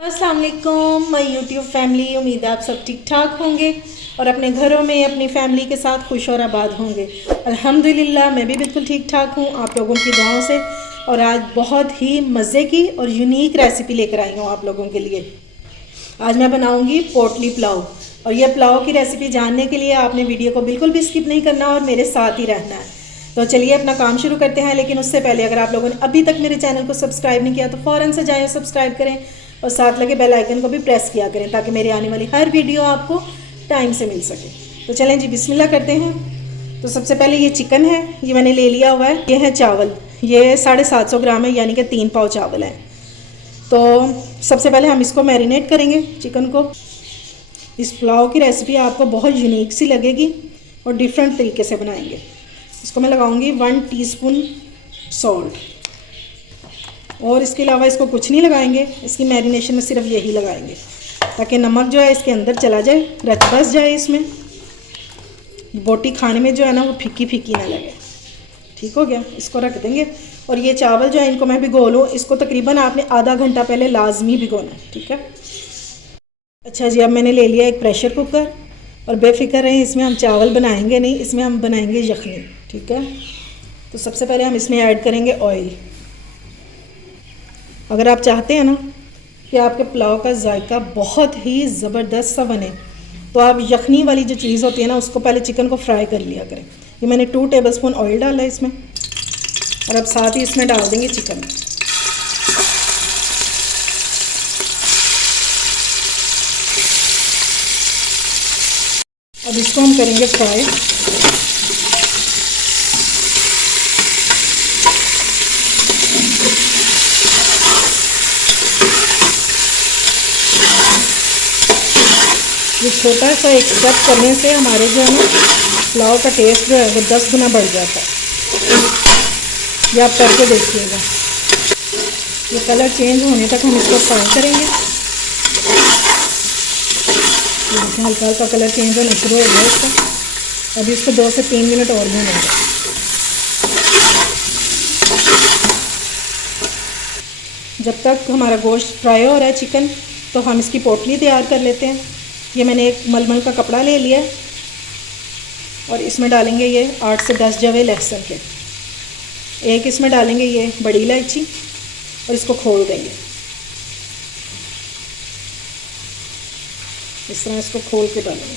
अस्सलाम वालेकुम my YouTube family. उम्मीद है आप सब ठीक ठाक होंगे और अपने घरों में अपनी फैमिली के साथ खुश और आबाद होंगे। अल्हम्दुलिल्लाह मैं भी बिल्कुल ठीक ठाक हूँ आप लोगों की दुआओं से। और आज बहुत ही मज़े की और यूनिक रेसिपी लेकर आई हूँ आप लोगों के लिए। आज मैं बनाऊँगी पोटली पुलाव। और यह पुलाव की रेसिपी जानने के लिए आपने वीडियो को बिल्कुल भी स्किप नहीं करना और मेरे साथ ही रहना है। तो चलिए अपना काम शुरू करते हैं। लेकिन उससे पहले अगर आप लोगों ने अभी तक मेरे चैनल को सब्सक्राइब नहीं किया तो फ़ौरन से जाएं, सब्सक्राइब करें और साथ लगे बेल आइकन को भी प्रेस किया करें ताकि मेरी आने वाली हर वीडियो आपको टाइम से मिल सके। तो चलें जी बिस्मिल्लाह करते हैं। तो सबसे पहले ये चिकन है, ये मैंने ले लिया हुआ है। ये है चावल, ये 750 ग्राम है, यानी कि 3 पाव चावल है। तो सबसे पहले हम इसको मैरिनेट करेंगे चिकन को। इस पुलाव की रेसिपी आपको बहुत यूनिक सी लगेगी और डिफरेंट तरीके से बनाएंगे। इसको मैं लगाऊंगी 1 टीस्पून सॉल्ट, और इसके अलावा इसको कुछ नहीं लगाएंगे। इसकी मैरिनेशन में सिर्फ यही लगाएंगे ताकि नमक जो है इसके अंदर चला जाए, रच बस जाए इसमें, बोटी खाने में जो है ना वो फीकी फीकी ना लगे। ठीक हो गया, इसको रख देंगे। और ये चावल जो है इनको मैं भिगो लूँ, इसको तकरीबन आपने आधा घंटा पहले लाजमी भिगोना है। ठीक है, अच्छा जी, अब मैंने ले लिया एक प्रेशर कुकर और बेफिक्र रहें, इसमें हम चावल बनाएंगे नहीं, इसमें हम बनाएंगे यखनी। ठीक है, तो सबसे पहले हम इसमें ऐड करेंगे ऑयल। अगर आप चाहते हैं ना कि आपके पुलाव का जायका बहुत ही ज़बरदस्त सा बने तो आप यखनी वाली जो चीज़ होती है ना उसको पहले चिकन को फ्राई कर लिया करें। ये मैंने 2 टेबलस्पून ऑयल डाला है इसमें, और अब साथ ही इसमें डाल देंगे चिकन। अब इसको हम करेंगे फ्राई। ये छोटा सा एक स्टेप करने से हमारे जो है ना पुलाव का टेस्ट जो है वो 10 गुना बढ़ जाता है। ये आप करके देखिएगा। ये कलर चेंज होने तक हम इसको फ्राई करेंगे। देखिए हल्का हल्का कलर चेंज होना शुरू हो गया इसका। अभी इसको 2 से 3 मिनट और भूनेंगे। जब तक हमारा गोश्त फ्राई हो रहा है चिकन, तो हम इसकी पोटली तैयार कर लेते हैं। ये मैंने एक मलमल का कपड़ा ले लिया और इसमें डालेंगे ये 8 से 10 जवे लहसुन के। एक इसमें डालेंगे ये बड़ी इलायची और इसको खोल देंगे। इस तरह इसको खोल के डालेंगे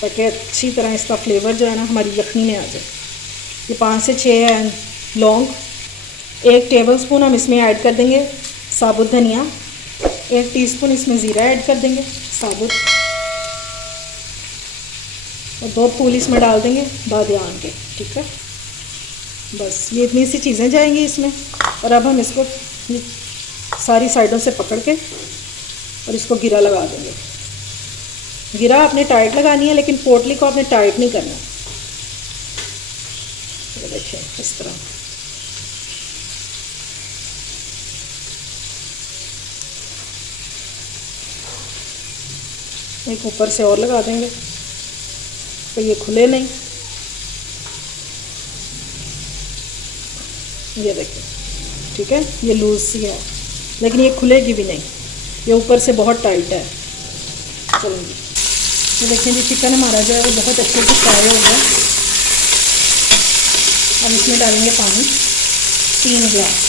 ताकि अच्छी तरह इसका फ्लेवर जो है ना हमारी यखनी में आ जाए। ये 5 से 6 है लौंग। 1 टेबलस्पून हम इसमें ऐड कर देंगे साबुत धनिया। 1 टीस्पून इसमें ज़ीरा ऐड कर देंगे साबुत, और 2 फूल इसमें डाल देंगे बादियान के। ठीक है, बस ये इतनी सी चीज़ें जाएंगी इसमें। और अब हम इसको सारी साइडों से पकड़ के और इसको गिरा लगा देंगे। गिरा आपने टाइट लगानी है, लेकिन पोटली को आपने टाइट नहीं करना। तो देखिए इस तरह। एक ऊपर से और लगा देंगे तो ये खुले नहीं। ये देखिए, ठीक है, ये लूज सी है लेकिन ये खुलेगी भी नहीं, ये ऊपर से बहुत टाइट है। चलेंगे, ये देखिए जी चिकन हमारा जो है वो बहुत अच्छे से फ्राई हो गया। अब इसमें डालेंगे पानी 3 गिलास।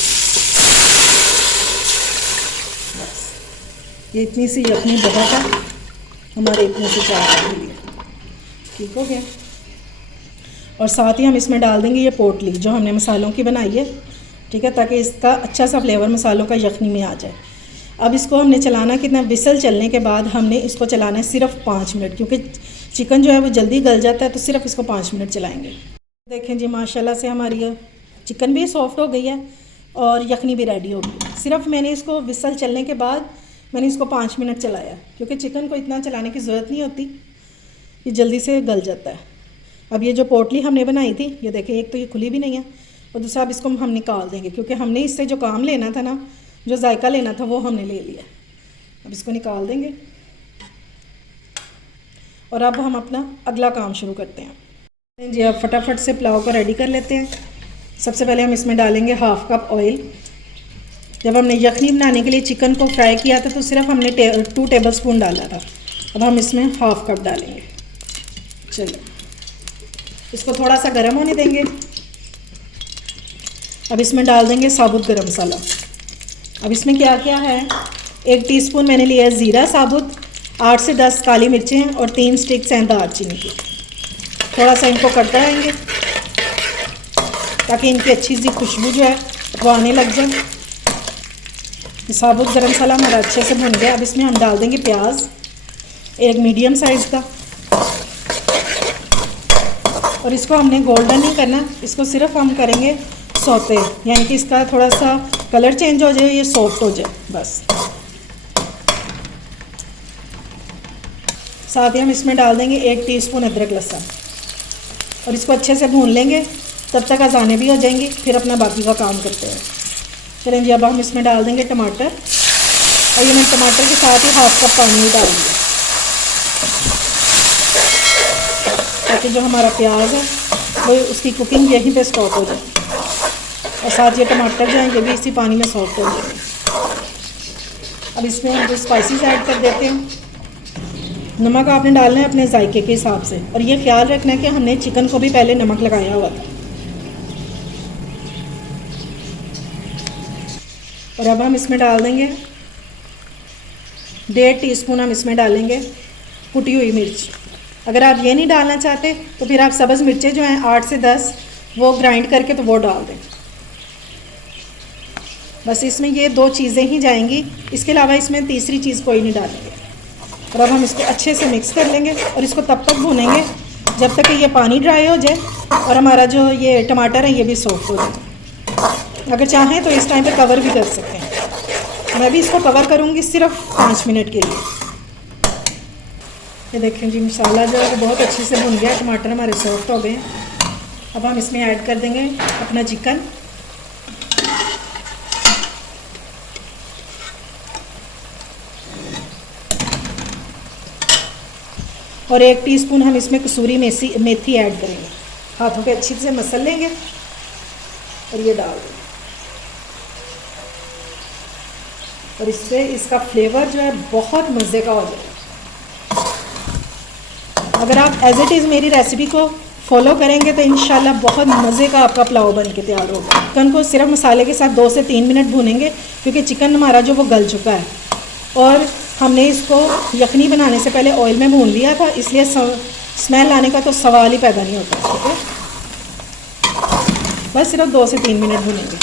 बस ये इतनी सी यखनी बहुत है हमारे इतने से चावल के लिए। ठीक हो गया, और साथ ही हम इसमें डाल देंगे ये पोटली जो हमने मसालों की बनाई है। ठीक है, ताकि इसका अच्छा सा फ्लेवर मसालों का यखनी में आ जाए। अब इसको हमने चलाना कितना, विसल चलने के बाद हमने इसको चलाना है सिर्फ 5 मिनट, क्योंकि चिकन जो है वो जल्दी गल जाता है, तो सिर्फ इसको 5 मिनट चलाएँगे। देखें जी माशाल्लाह से हमारी चिकन भी सॉफ्ट हो गई है और यखनी भी रेडी हो गई। सिर्फ मैंने इसको विसल चलने के बाद मैंने इसको 5 मिनट चलाया, क्योंकि चिकन को इतना चलाने की ज़रूरत नहीं होती, ये जल्दी से गल जाता है। अब ये जो पोटली हमने बनाई थी, ये देखें, एक तो ये खुली भी नहीं है और दूसरा अब इसको हम निकाल देंगे, क्योंकि हमने इससे जो काम लेना था ना, जो जायका लेना था वो हमने ले लिया। अब इसको निकाल देंगे और अब हम अपना अगला काम शुरू करते हैं जी। अब फटाफट से पुलाव को रेडी कर लेते हैं। सबसे पहले हम इसमें डालेंगे 1/2 कप ऑयल। जब हमने यखनी बनाने के लिए चिकन को फ्राई किया था तो सिर्फ हमने 2 टेबल स्पून डाला था। अब हम इसमें हाफ कप डालेंगे। चलिए इसको थोड़ा सा गर्म होने देंगे। अब इसमें डाल देंगे साबुत गरम मसाला। अब इसमें क्या क्या है, 1 टीस्पून मैंने लिया है ज़ीरा साबुत, 8 से 10 काली मिर्चें और 3 स्टिक्स हैं दालचीनी की। थोड़ा सा इनको करते रहेंगे ताकि इनकी अच्छी सी खुशबू जो है वो आने लग जाए। साबुत गरम मसाला हमारा अच्छे से भुन गया। अब इसमें हम डाल देंगे प्याज, एक मीडियम साइज़ का, और इसको हमने गोल्डन नहीं करना, इसको सिर्फ हम करेंगे सौते, यानी कि इसका थोड़ा सा कलर चेंज हो जाए, ये सॉफ्ट हो जाए बस। साथ ही हम इसमें डाल देंगे 1 टीस्पून अदरक लहसुन और इसको अच्छे से भून लेंगे, तब तक अजानें भी हो जाएंगी, फिर अपना बाकी का काम करते हैं। चलें जी, अब हम इसमें डाल देंगे टमाटर, और ये मैं टमाटर के साथ ही हाफ कप पानी भी डालूँगी ताकि जो हमारा प्याज है वो उसकी कुकिंग यहीं पे स्टॉप हो जाए, और साथ ये टमाटर जो हैं ये भी इसी पानी में सॉफ्ट हो जाएंगे। अब इसमें हम जो स्पाइसेस ऐड कर देते हैं। नमक आपने डालना है अपने जायके के हिसाब से, और ये ख्याल रखना है कि हमने चिकन को भी पहले नमक लगाया हुआ था। और अब हम इसमें डाल देंगे 1.5 टीस्पून हम इसमें डालेंगे कुटी हुई मिर्च। अगर आप ये नहीं डालना चाहते तो फिर आप सब्ज़ मिर्चें जो हैं 8 से 10 वो ग्राइंड करके तो वो डाल दें। बस इसमें ये 2 चीज़ें ही जाएंगी, इसके अलावा इसमें तीसरी चीज़ कोई नहीं डालेंगे। और अब हम इसको अच्छे से मिक्स कर लेंगे और इसको तब तक भूनेंगे जब तक कि ये पानी ड्राई हो जाए और हमारा जो ये टमाटर है ये भी सॉफ्ट हो जाए। अगर चाहें तो इस टाइम पे कवर भी कर सकते हैं। मैं भी इसको कवर करूँगी सिर्फ 5 मिनट के लिए। ये देखें जी, मसाला जो है वो बहुत अच्छे से भुन गया, टमाटर हमारे सॉफ्ट हो गए। अब हम इसमें ऐड कर देंगे अपना चिकन, और 1 टीस्पून हम इसमें कसूरी मेथी ऐड करेंगे। हाथों पे अच्छी से मसल लेंगे और ये डाल देंगे, और इससे इसका फ्लेवर जो है बहुत मज़े का हो जाएगा। अगर आप एज इट इज़ मेरी रेसिपी को फॉलो करेंगे तो इंशाल्लाह बहुत मज़े का आपका पुलाव बन के तैयार होगा। चिकन को सिर्फ मसाले के साथ 2 से 3 मिनट भूनेंगे, क्योंकि चिकन हमारा जो वो गल चुका है और हमने इसको यखनी बनाने से पहले ऑयल में भून लिया था, इसलिए स्मेल आने का तो सवाल ही पैदा नहीं होता। ठीक है, बस सिर्फ 2 से 3 मिनट भूनेंगे।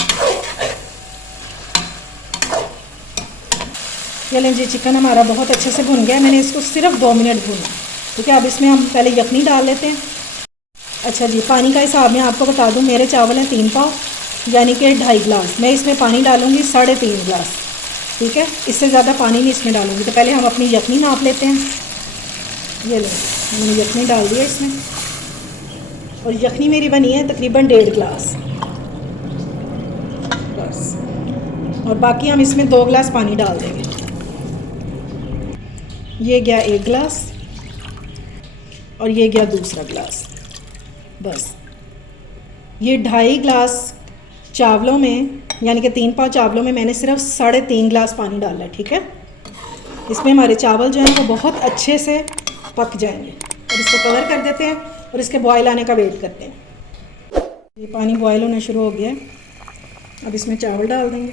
चलें जी, चिकन हमारा बहुत अच्छे से भुन गया, मैंने इसको सिर्फ 2 मिनट भूना। ठीक है, अब इसमें हम पहले यखनी डाल लेते हैं। अच्छा जी, पानी का हिसाब मैं आपको बता दूं, मेरे चावल हैं 3 पाव यानी कि 2.5 गिलास। मैं इसमें पानी डालूँगी 3.5 गिलास। ठीक है, इससे ज़्यादा पानी नहीं इसमें डालूँगी। तो पहले हम अपनी यखनी नाप लेते हैं। ये लें, मैंने यखनी डाल दिया इसमें, और यखनी मेरी बनी है तकरीबन 1.5 गिलास बस। और बाकी हम इसमें 2 गिलास पानी डाल देंगे। ये गया 1 गिलास और ये गया दूसरा गिलास। बस ये 2.5 गिलास चावलों में, यानी कि 3 पाव चावलों में मैंने सिर्फ 3.5 गिलास पानी डाला है। ठीक है, इसमें हमारे चावल जो हैं वो बहुत अच्छे से पक जाएंगे। और इसको कवर कर देते हैं और इसके बॉयल आने का वेट करते हैं। ये पानी बॉयल होना शुरू हो गया है, अब इसमें चावल डाल देंगे।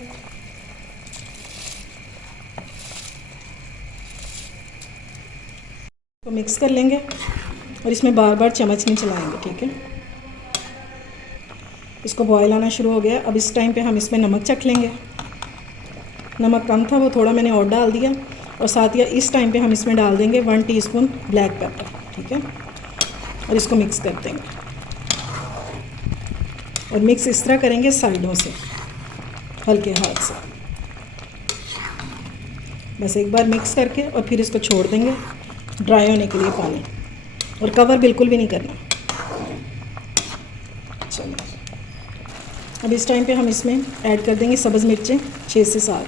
तो मिक्स कर लेंगे और इसमें बार बार चम्मच नहीं चलाएंगे। ठीक है, इसको बॉयल आना शुरू हो गया। अब इस टाइम पे हम इसमें नमक चख लेंगे। नमक कम था, वो थोड़ा मैंने और डाल दिया। और साथ ही इस टाइम पे हम इसमें डाल देंगे 1 टीस्पून ब्लैक पेपर। ठीक है, और इसको मिक्स कर देंगे, और मिक्स इस तरह करेंगे साइडों से हल्के हाथ से। बस एक बार मिक्स करके और फिर इसको छोड़ देंगे ड्राई होने के लिए पानी, और कवर बिल्कुल भी नहीं करना। चलो, अब इस टाइम पे हम इसमें ऐड कर देंगे सब्ज़ मिर्चें 6 से 7।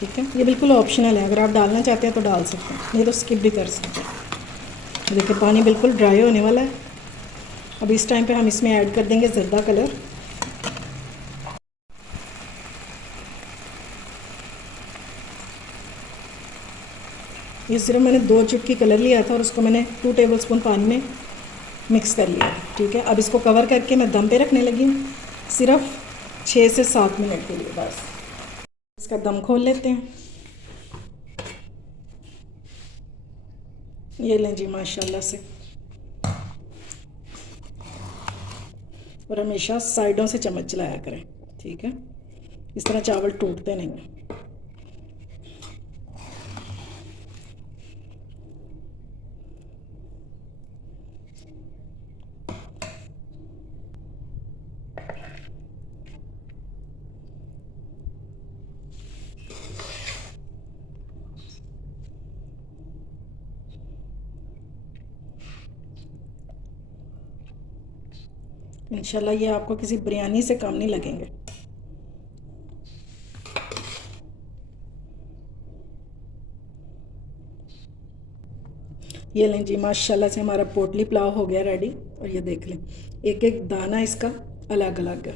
ठीक है, ये बिल्कुल ऑप्शनल है, अगर आप डालना चाहते हैं तो डाल सकते हैं, नहीं तो स्किप भी कर सकते हैं। देखिए पानी बिल्कुल ड्राई होने वाला है। अब इस टाइम पे हम इसमें ऐड कर देंगे ज़र्दा कलर, ये सिर्फ मैंने 2 चुटकी कलर लिया था और उसको मैंने 2 टेबलस्पून पानी में मिक्स कर लिया। ठीक है, अब इसको कवर करके मैं दम पे रखने लगी हूँ सिर्फ 6 से 7 मिनट के लिए बस। इसका दम खोल लेते हैं। ये लें जी माशाल्लाह से। और हमेशा साइडों से चम्मच चलाया करें। ठीक है, इस तरह चावल टूटते नहीं हैं। इंशाल्लाह ये आपको किसी बिरयानी से कम नहीं लगेंगे। ये लें जी माशाल्लाह से हमारा पोटली पुलाव हो गया रेडी। और ये देख लें, एक एक दाना इसका अलग अलग है,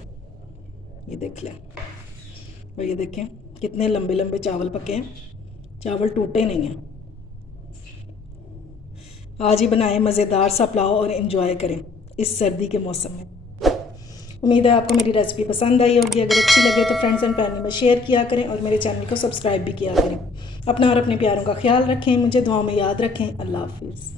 ये देख लें। और ये देखें कितने लंबे लंबे चावल पके हैं, चावल टूटे नहीं हैं। आज ही बनाएं मज़ेदार सा पुलाव और इन्जॉय करें इस सर्दी के मौसम में। उम्मीद है आपको मेरी रेसिपी पसंद आई होगी। अगर अच्छी लगे तो फ्रेंड्स एंड फैमिली में शेयर किया करें और मेरे चैनल को सब्सक्राइब भी किया करें। अपना और अपने प्यारों का ख्याल रखें, मुझे दुआओं में याद रखें। अल्लाह हाफिज़।